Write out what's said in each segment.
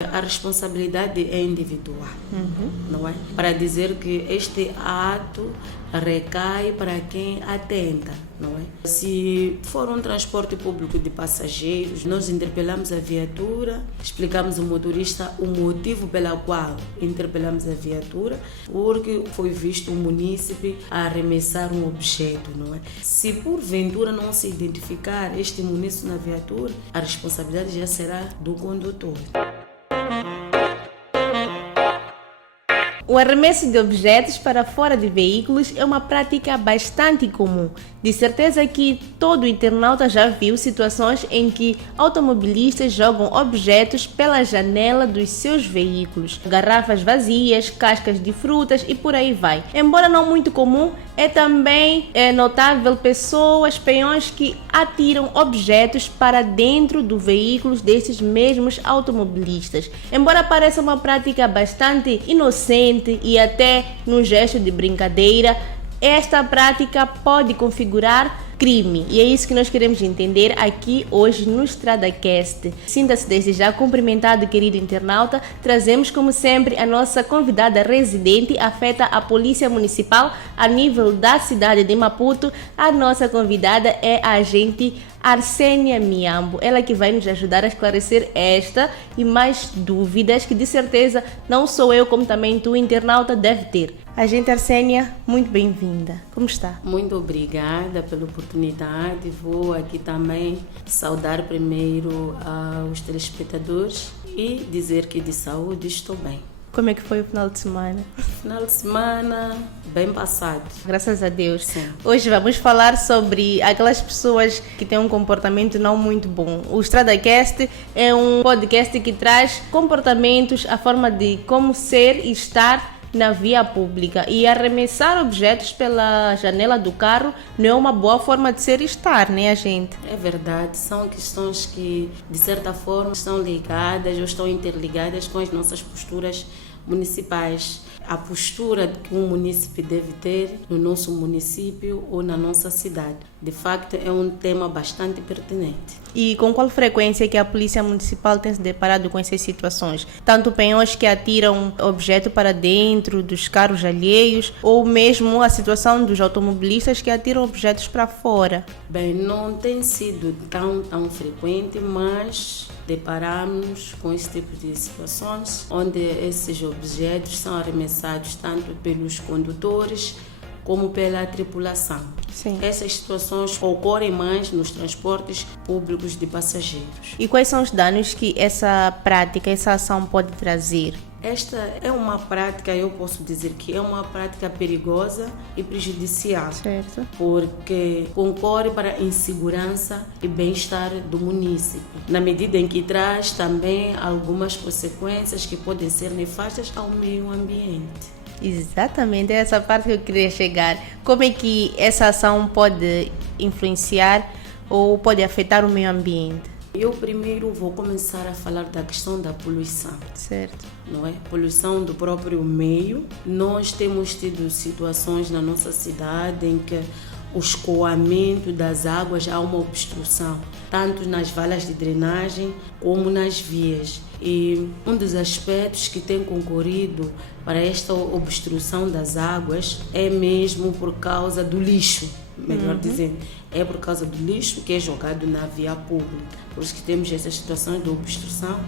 A responsabilidade é individual, não é? Para dizer que este ato recai para quem atenta, não é? Se for um transporte público de passageiros, nós interpelamos a viatura, explicamos ao motorista o motivo pelo qual interpelamos a viatura, porque foi visto um munícipe a arremessar um objeto, não é? Se porventura não se identificar este munícipe na viatura, a responsabilidade já será do condutor. O arremesso de objetos para fora de veículos é uma prática bastante comum. De certeza que todo internauta já viu situações em que automobilistas jogam objetos pela janela dos seus veículos. Garrafas vazias, cascas de frutas e por aí vai. Embora não muito comum, é também notável pessoas, peões que atiram objetos para dentro do veículo desses mesmos automobilistas. Embora pareça uma prática bastante inocente e até num gesto de brincadeira, esta prática pode configurar crime. E é isso que nós queremos entender aqui hoje no StradaCast. Sinta-se desde já cumprimentado, querido internauta. Trazemos, como sempre, a nossa convidada residente, afeta a Polícia Municipal a nível da cidade de Maputo. A nossa convidada é a agente Arsênia Miambo, ela que vai nos ajudar a esclarecer esta e mais dúvidas que de certeza não sou eu, como também tu, internauta, deve ter. Agente Arsênia, muito bem-vinda. Como está? Muito obrigada pela oportunidade. Vou aqui também saudar primeiro aos telespectadores e dizer que de saúde estou bem. Como é que foi o final de semana? Final de semana bem passado. Graças a Deus. Sim. Hoje vamos falar sobre aquelas pessoas que têm um comportamento não muito bom. O StradaCast é um podcast que traz comportamentos, a forma de como ser e estar na via pública, e arremessar objetos pela janela do carro não é uma boa forma de ser e estar, né, gente? É verdade, são questões que de certa forma estão ligadas ou estão interligadas com as nossas posturas municipais. A postura que um munícipe deve ter no nosso município ou na nossa cidade. De facto, é um tema bastante pertinente. E com qual frequência que a Polícia Municipal tem se deparado com essas situações? Tanto peões que atiram objeto para dentro dos carros alheios, ou mesmo a situação dos automobilistas que atiram objetos para fora? Bem, não tem sido tão frequente, mas deparamos com esse tipo de situações, onde esses objetos são arremessados tanto pelos condutores como pela tripulação. Sim. Essas situações ocorrem mais nos transportes públicos de passageiros. E quais são os danos que essa prática, essa ação pode trazer? Esta é uma prática, eu posso dizer que é uma prática perigosa e prejudicial. Certo. Porque concorre para a insegurança e bem-estar do município, na medida em que traz também algumas consequências que podem ser nefastas ao meio ambiente. Exatamente, é essa parte que eu queria chegar. Como é que essa ação pode influenciar ou pode afetar o meio ambiente? Eu primeiro vou começar a falar da questão da poluição. Certo. Não é? Poluição do próprio meio. Nós temos tido situações na nossa cidade em que o escoamento das águas há uma obstrução, tanto nas valas de drenagem como nas vias. E um dos aspectos que tem concorrido para esta obstrução das águas é mesmo por causa do lixo, melhor dizendo. É por causa do lixo que é jogado na via pública. Por isso que temos essas situações de obstrução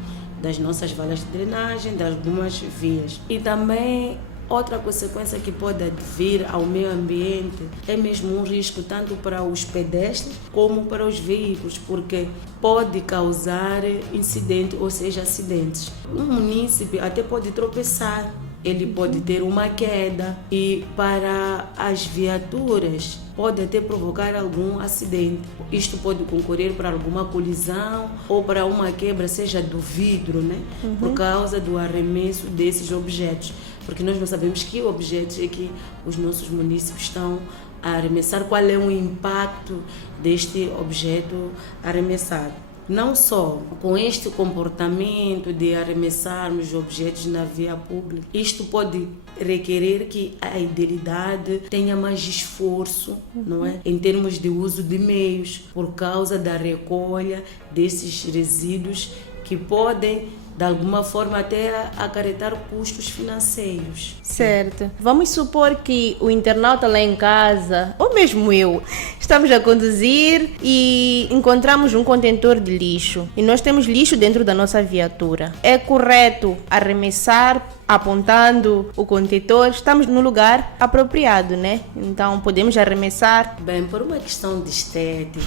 das nossas valas de drenagem, de algumas vias. E também outra consequência que pode advir ao meio ambiente é mesmo um risco tanto para os pedestres como para os veículos, porque pode causar incidente, ou seja, acidentes. Um munícipe até pode tropeçar, ele pode ter uma queda, e para as viaturas pode até provocar algum acidente. Isto pode concorrer para alguma colisão ou para uma quebra, seja do vidro, né? Por causa do arremesso desses objetos. Porque nós não sabemos que objetos é que os nossos munícipes estão a arremessar, qual é o impacto deste objeto arremessado. Não só com este comportamento de arremessarmos objetos na via pública, isto pode requerer que a idilidade tenha mais esforço, não é? Em termos de uso de meios, por causa da recolha desses resíduos que podem de alguma forma até acarretar custos financeiros. Certo. Vamos supor que o internauta lá em casa, ou mesmo eu, estamos a conduzir e encontramos um contentor de lixo e nós temos lixo dentro da nossa viatura. É correto arremessar apontando o contentor? Estamos no lugar apropriado, né? Então podemos arremessar. Bem, por uma questão de estética,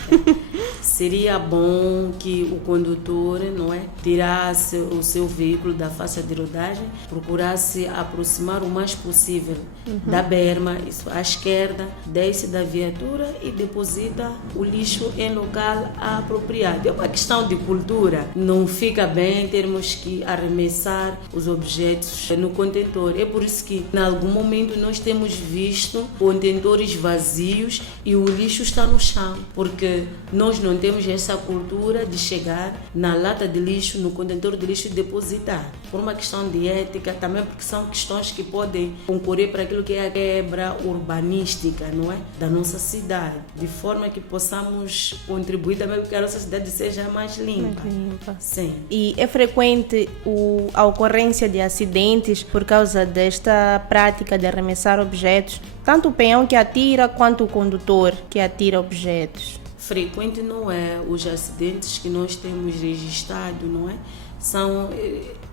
seria bom que o condutor, não é, tirasse o seu veículo da faixa de rodagem, procurasse aproximar o mais possível da berma, isso à esquerda, desce da viatura e deposita o lixo em local apropriado. É uma questão de cultura. Não fica bem termos que arremessar os objetos no contentor. É por isso que em algum momento nós temos visto contentores vazios e o lixo está no chão, porque nós não temos essa cultura de chegar na lata de lixo, no contentor de lixo e depositar. Por uma questão de ética, também porque são questões que podem concorrer para aquilo que é a quebra urbanística, não é? Da nossa cidade, de forma que possamos contribuir também para que a nossa cidade seja mais limpa. Sim. E é frequente a ocorrência de acidentes por causa desta prática de arremessar objetos, tanto o peão que atira quanto o condutor que atira objetos. Frequente não é. Os acidentes que nós temos registrado, não é?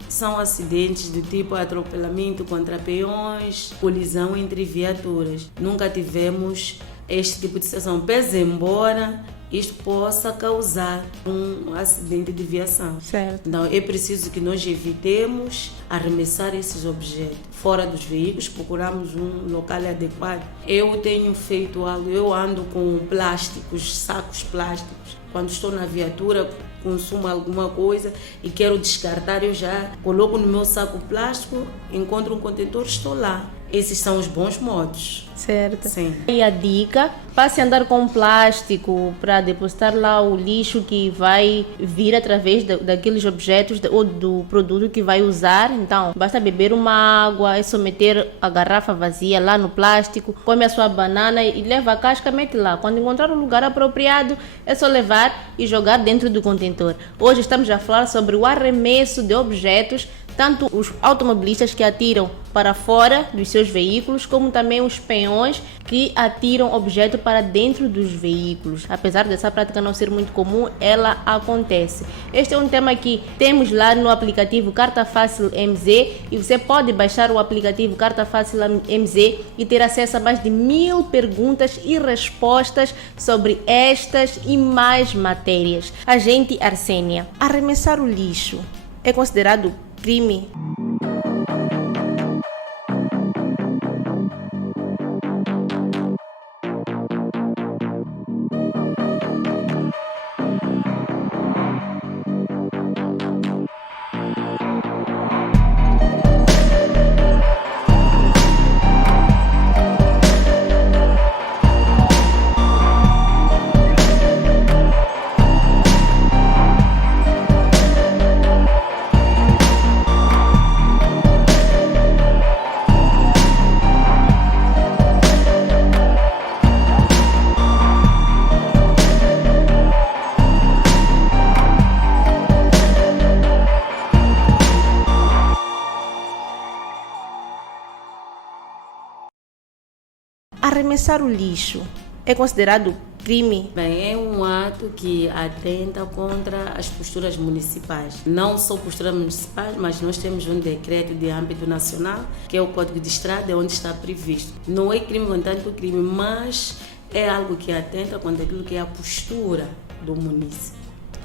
São acidentes do tipo atropelamento contra peões, colisão entre viaturas. Nunca tivemos este tipo de situação, pese embora isto possa causar um acidente de viação. Certo. Então é preciso que nós evitemos arremessar esses objetos fora dos veículos, procuramos um local adequado. Eu tenho feito algo, eu ando com plásticos, sacos plásticos. Quando estou na viatura, consumo alguma coisa e quero descartar, eu já coloco no meu saco plástico, encontro um contentor, estou lá. Esses são os bons modos. Certo. Sim. E a dica, passe a andar com plástico para depositar lá o lixo que vai vir através daqueles objetos ou do produto que vai usar. Então, basta beber uma água, é só meter a garrafa vazia lá no plástico, come a sua banana e leva a casca, mete lá. Quando encontrar um lugar apropriado, é só levar e jogar dentro do contentor. Hoje estamos a falar sobre o arremesso de objetos, tanto os automobilistas que atiram para fora dos seus veículos, como também os peões que atiram objeto para dentro dos veículos. Apesar dessa prática não ser muito comum, ela acontece. Este é um tema que temos lá no aplicativo Carta Fácil MZ e você pode baixar o aplicativo Carta Fácil MZ e ter acesso a mais de 1000 perguntas e respostas sobre estas e mais matérias. Agente Arsênia, arremessar o lixo é considerado crime? Arremessar o lixo é considerado crime? Bem, é um ato que atenta contra as posturas municipais. Não só posturas municipais, mas nós temos um decreto de âmbito nacional, que é o Código de Estrada, onde está previsto. Não é crime, no tanto crime, mas é algo que atenta contra aquilo que é a postura do município.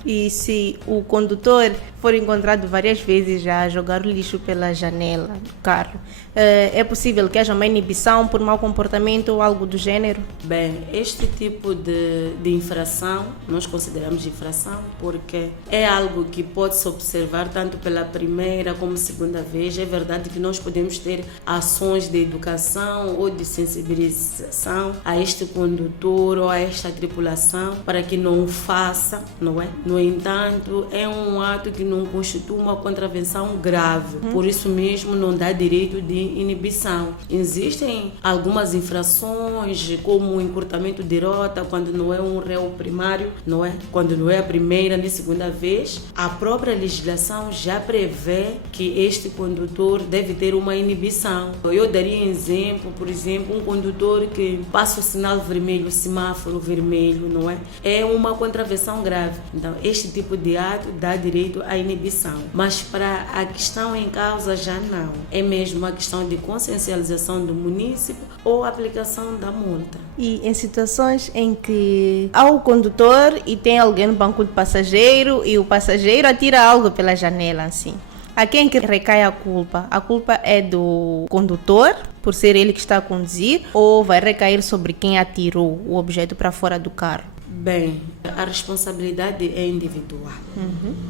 E se o condutor for encontrado várias vezes já a jogar o lixo pela janela do carro, é possível que haja uma inibição por mau comportamento ou algo do gênero? Bem, este tipo de infração nós consideramos infração porque é algo que pode-se observar tanto pela primeira como segunda vez. É verdade que nós podemos ter ações de educação ou de sensibilização a este condutor ou a esta tripulação para que não o faça, não é? No No entanto, é um ato que não constitui uma contravenção grave, por isso mesmo não dá direito de inibição. Existem algumas infrações, como o encurtamento de rota, quando não é um réu primário, não é? Quando não é a primeira nem segunda vez, a própria legislação já prevê que este condutor deve ter uma inibição. Eu daria exemplo, por exemplo, um condutor que passa o sinal vermelho, o semáforo vermelho, não é? É uma contravenção grave. Então, este tipo de ato dá direito à inibição. Mas para a questão em causa já não. É mesmo uma questão de consciencialização do munícipe ou aplicação da multa. E em situações em que há o condutor e tem alguém no banco de passageiro e o passageiro atira algo pela janela, assim. A quem que recai a culpa? A culpa é do condutor, por ser ele que está a conduzir, ou vai recair sobre quem atirou o objeto para fora do carro? Bem, a responsabilidade é individual,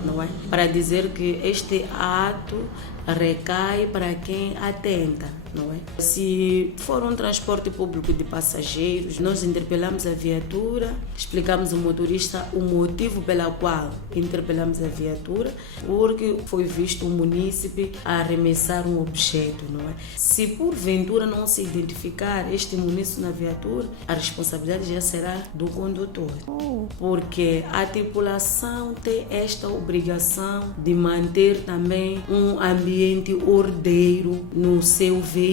não é? Para dizer que este ato recai para quem atenta, não é? Se for um transporte público de passageiros, nós interpelamos a viatura, explicamos ao motorista o motivo pelo qual interpelamos a viatura, porque foi visto um munícipe a arremessar um objeto, não é? Se porventura não se identificar este munícipe na viatura, a responsabilidade já será do condutor, porque a tripulação tem esta obrigação de manter também um ambiente ordeiro no seu veículo.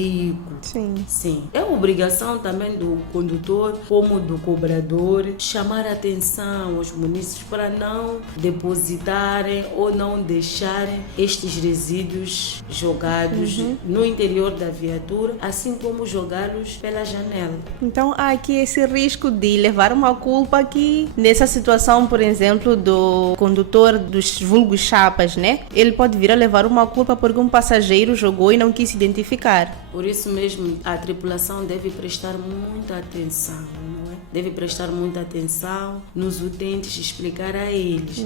Sim. É obrigação também do condutor, como do cobrador, chamar a atenção aos munícipes para não depositarem ou não deixarem estes resíduos jogados no interior da viatura, assim como jogá-los pela janela. Então há aqui esse risco de levar uma culpa aqui, nessa situação, por exemplo, do condutor dos vulgos chapas, né? Ele pode vir a levar uma culpa porque um passageiro jogou e não quis se identificar. Por isso mesmo, a tripulação deve prestar muita atenção, não é? Deve prestar muita atenção nos utentes, explicar a eles.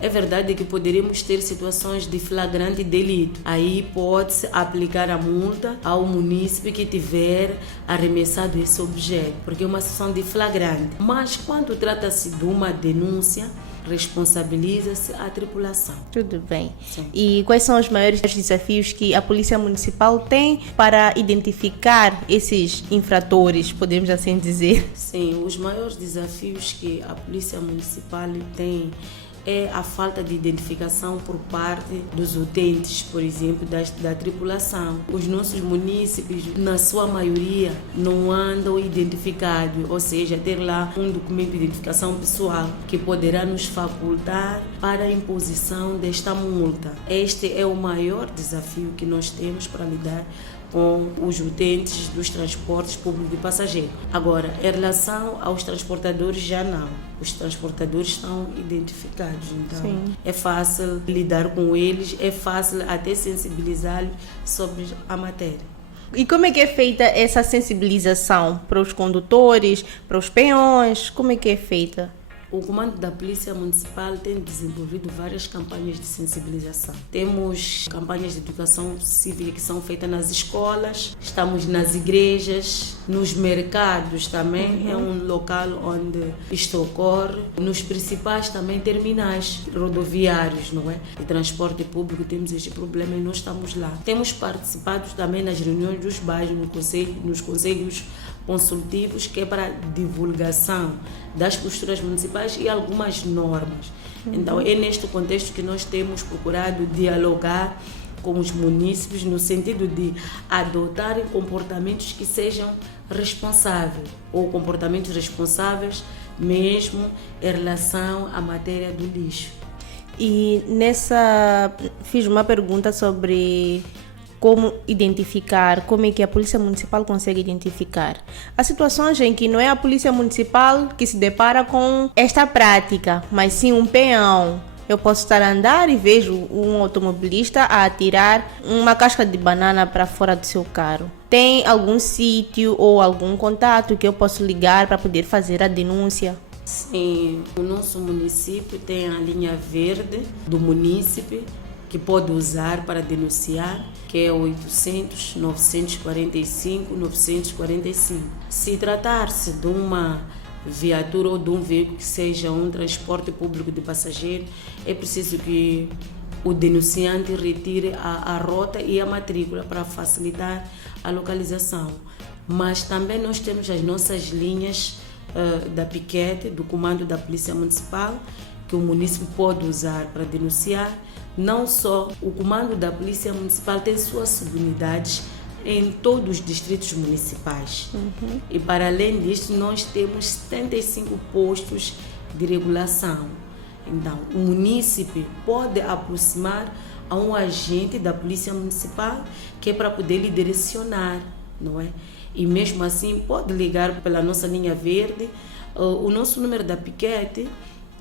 É verdade que poderíamos ter situações de flagrante delito. Aí pode-se aplicar a multa ao munícipe que tiver arremessado esse objeto, porque é uma situação de flagrante. Mas quando trata-se de uma denúncia, responsabiliza-se a tripulação. Tudo bem. Sim. E quais são os maiores desafios que a Polícia Municipal tem para identificar esses infratores, podemos assim dizer? Sim, os maiores desafios que a Polícia Municipal tem é a falta de identificação por parte dos utentes, por exemplo, da tripulação. Os nossos munícipes, na sua maioria, não andam identificados, ou seja, ter lá um documento de identificação pessoal que poderá nos facultar para a imposição desta multa. Este é o maior desafio que nós temos para lidar com os utentes dos transportes públicos de passageiros. Agora, em relação aos transportadores, já não. Os transportadores estão identificados, então é fácil lidar com eles, é fácil até sensibilizá-los sobre a matéria. E como é que é feita essa sensibilização para os condutores, para os peões? Como é que é feita? O comando da Polícia Municipal tem desenvolvido várias campanhas de sensibilização. Temos campanhas de educação cívica que são feitas nas escolas, estamos nas igrejas, nos mercados também, é um local onde isto ocorre. Nos principais também terminais rodoviários, não é? De transporte público temos este problema e nós estamos lá. Temos participado também nas reuniões dos bairros, nos conselhos consultivos, que é para divulgação das posturas municipais e algumas normas. Então, é neste contexto que nós temos procurado dialogar com os munícipes no sentido de adotarem comportamentos que sejam responsáveis ou comportamentos responsáveis mesmo em relação à matéria do lixo. E fiz uma pergunta sobre como identificar, como é que a Polícia Municipal consegue identificar. Há situações em que não é a Polícia Municipal que se depara com esta prática, mas sim um peão. Eu posso estar a andar e vejo um automobilista a atirar uma casca de banana para fora do seu carro. Tem algum sítio ou algum contato que eu posso ligar para poder fazer a denúncia? Sim, o nosso município tem a linha verde do munícipe, que pode usar para denunciar, que é 800 945 945. Se tratar-se de uma viatura ou de um veículo que seja um transporte público de passageiro, é preciso que o denunciante retire a rota e a matrícula para facilitar a localização. Mas também nós temos as nossas linhas da piquete, do comando da Polícia Municipal, que o município pode usar para denunciar. Não só o comando da Polícia Municipal tem suas subunidades em todos os distritos municipais. E para além disso, nós temos 75 postos de regulação. Então, o munícipe pode aproximar a um agente da Polícia Municipal que é para poder lhe direcionar, não é? E mesmo assim, pode ligar pela nossa linha verde. O nosso número da piquete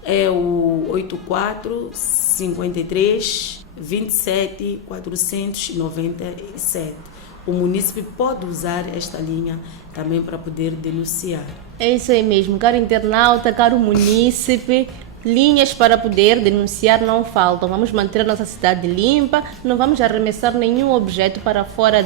é o 84 53 27 497. O munícipe pode usar esta linha também para poder denunciar. É isso aí mesmo, caro internauta, caro munícipe. Linhas para poder denunciar não faltam. Vamos manter a nossa cidade limpa, não vamos arremessar nenhum objeto para fora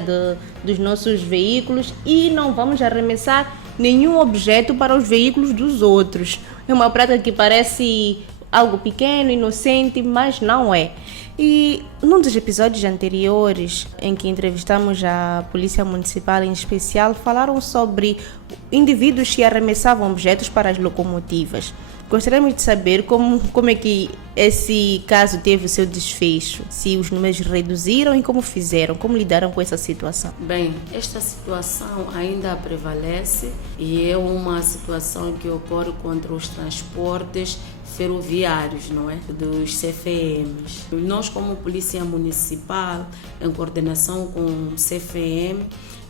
dos nossos veículos e não vamos arremessar nenhum objeto para os veículos dos outros. É uma prática que parece algo pequeno, inocente, mas não é. E num dos episódios anteriores, em que entrevistamos a Polícia Municipal em especial, falaram sobre indivíduos que arremessavam objetos para as locomotivas. Gostaríamos de saber como é que esse caso teve o seu desfecho, se os números reduziram e como fizeram, como lidaram com essa situação. Bem, esta situação ainda prevalece e é uma situação que ocorre contra os transportes ferroviários, não é? Dos CFMs. Nós, como Polícia Municipal, em coordenação com o CFM,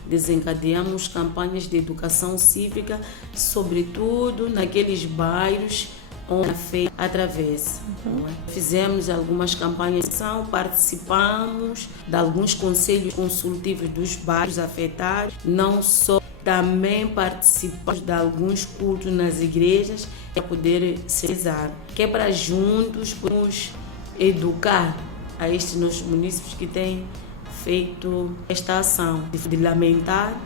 desencadeamos campanhas de educação cívica, sobretudo naqueles bairros onde a feira atravessa. Fizemos algumas campanhas, participamos de alguns conselhos consultivos dos bairros afetados, não só, também participamos de alguns cultos nas igrejas para poder rezar, que é para juntos podermos educar a estes nossos munícipes que têm feito esta ação, de lamentar,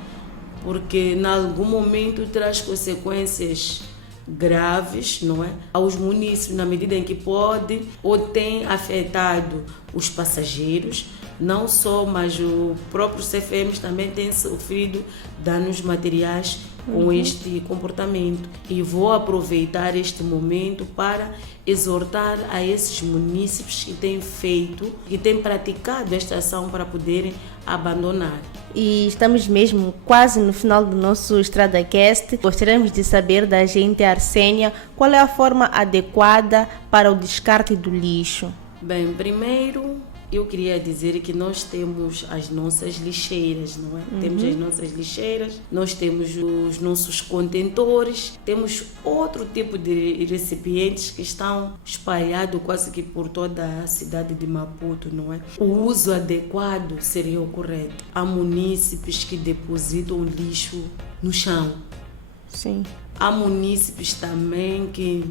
porque em algum momento traz consequências graves, não é? Aos munícipes, na medida em que pode ou tem afetado os passageiros, não só, mas o próprio CFM também tem sofrido danos materiais com este comportamento. E vou aproveitar este momento para exortar a esses munícipes que têm feito, que têm praticado esta ação para poderem abandonar. E estamos mesmo quase no final do nosso StradaCast. Gostaríamos de saber da agente Arsênia qual é a forma adequada para o descarte do lixo. Bem, primeiro eu queria dizer que nós temos as nossas lixeiras, não é? Temos as nossas lixeiras, nós temos os nossos contentores, temos outro tipo de recipientes que estão espalhados quase que por toda a cidade de Maputo, não é? O uso adequado seria o correto. Há munícipes que depositam lixo no chão. Sim. Há munícipes também que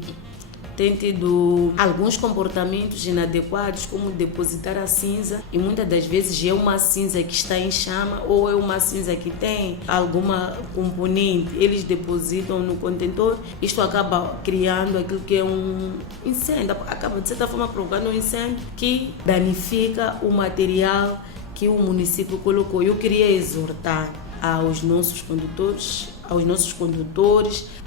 tem tido alguns comportamentos inadequados, como depositar a cinza, e muitas das vezes é uma cinza que está em chama ou é uma cinza que tem alguma componente, eles depositam no contentor. Isto acaba criando aquilo que é um incêndio, acaba de certa forma provocando um incêndio que danifica o material que o município colocou. Eu queria exortar aos nossos condutores,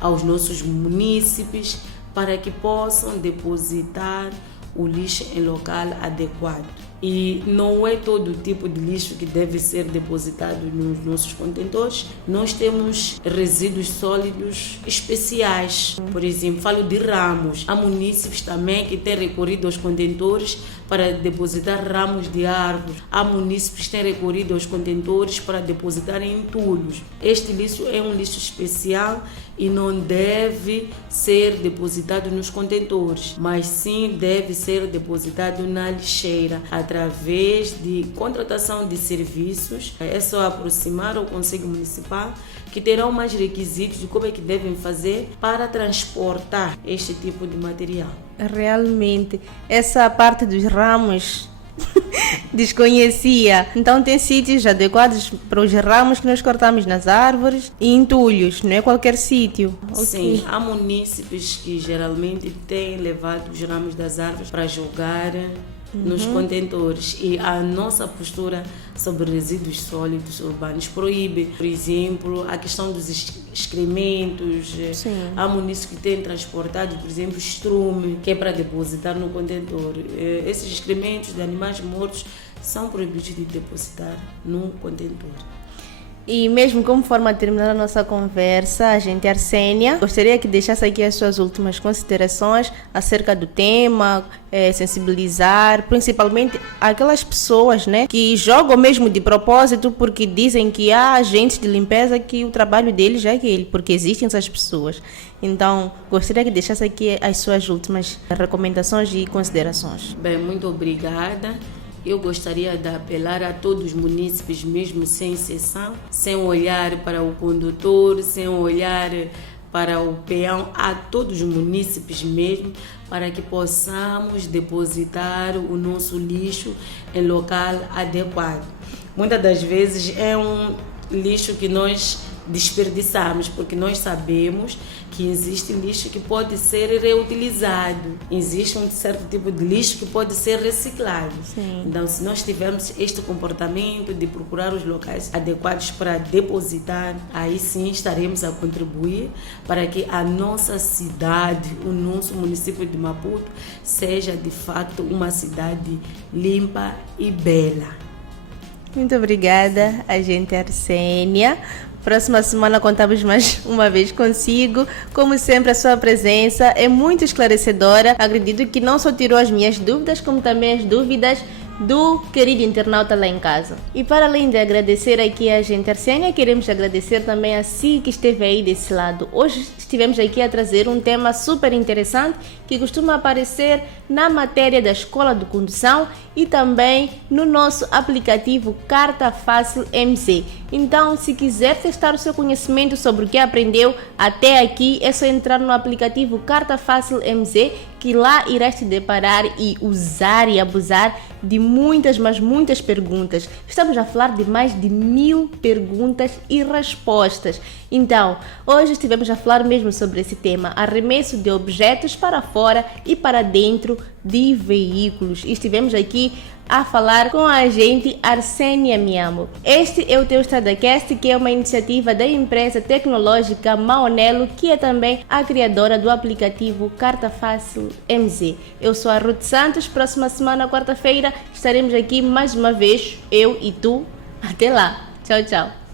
aos nossos munícipes, para que possam depositar o lixo em local adequado. E não é todo tipo de lixo que deve ser depositado nos nossos contentores. Nós temos resíduos sólidos especiais. Por exemplo, falo de ramos. Há munícipes também que têm recorrido aos contentores para depositar ramos de árvores. Há munícipes que têm recorrido aos contentores para depositar entulhos. Este lixo é um lixo especial e não deve ser depositado nos contentores, mas sim deve ser depositado na lixeira, através de contratação de serviços. É só aproximar ao Conselho Municipal, que terão mais requisitos de como é que devem fazer para transportar este tipo de material. Realmente, essa parte dos ramos desconhecia. Então tem sítios adequados para os ramos que nós cortamos nas árvores e entulhos, não é qualquer sítio. Sim, há munícipes que geralmente têm levado os ramos das árvores para jogar nos contentores, e a nossa postura sobre resíduos sólidos urbanos proíbe, por exemplo, a questão dos excrementos. Sim. Há munícipes que têm transportado, por exemplo, estrume, que é para depositar no contentor. Esses excrementos de animais mortos são proibidos de depositar no contentor. E mesmo como forma de terminar a nossa conversa, a gente, Arsênia, gostaria que deixasse aqui as suas últimas considerações acerca do tema, sensibilizar, principalmente aquelas pessoas, né, que jogam mesmo de propósito porque dizem que há agentes de limpeza que o trabalho deles é aquele, porque existem essas pessoas. Então, gostaria que deixasse aqui as suas últimas recomendações e considerações. Bem, muito obrigada. Eu gostaria de apelar a todos os munícipes, mesmo sem exceção, sem olhar para o condutor, sem olhar para o peão, a todos os munícipes mesmo, para que possamos depositar o nosso lixo em local adequado. Muitas das vezes é um lixo que nós desperdiçamos, porque nós sabemos que existe lixo que pode ser reutilizado, existe um certo tipo de lixo que pode ser reciclado. Sim. Então, se nós tivermos este comportamento de procurar os locais adequados para depositar, aí sim estaremos a contribuir para que a nossa cidade, o nosso município de Maputo, seja de fato uma cidade limpa e bela. Muito obrigada, agente Arsênia. Próxima semana contamos mais uma vez consigo. Como sempre, a sua presença é muito esclarecedora. Acredito que não só tirou as minhas dúvidas, como também as dúvidas do querido internauta lá em casa. E para além de agradecer aqui a gente Arsênia, queremos agradecer também a si que esteve aí desse lado. Hoje estivemos aqui a trazer um tema super interessante que costuma aparecer na matéria da Escola de Condução e também no nosso aplicativo Carta Fácil MZ. Então, se quiser testar o seu conhecimento sobre o que aprendeu até aqui, é só entrar no aplicativo Carta Fácil MZ, que lá irás te deparar e usar e abusar de muitas, mas muitas perguntas. Estamos a falar de mais de 1000 perguntas e respostas. Então, hoje estivemos a falar mesmo sobre esse tema, arremesso de objetos para fora e para dentro de veículos. E estivemos aqui a falar com a agente Arsênia Miamo. Este é o teu StradaCast, que é uma iniciativa da empresa tecnológica Maonelo, que é também a criadora do aplicativo Carta Fácil MZ. Eu sou a Ruth Santos. Próxima semana, quarta-feira, estaremos aqui mais uma vez, eu e tu. Até lá. Tchau, tchau.